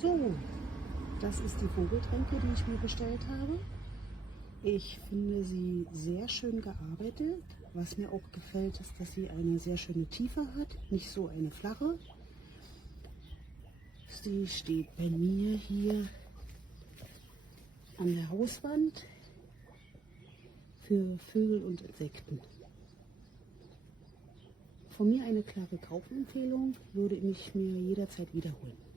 So, das ist die Vogeltränke, die ich mir bestellt habe. Ich finde sie sehr schön gearbeitet. Was mir auch gefällt, ist, dass sie eine sehr schöne Tiefe hat, nicht so eine flache. Sie steht bei mir hier an der Hauswand für Vögel und Insekten. Von mir eine klare Kaufempfehlung, würde ich mir jederzeit wiederholen.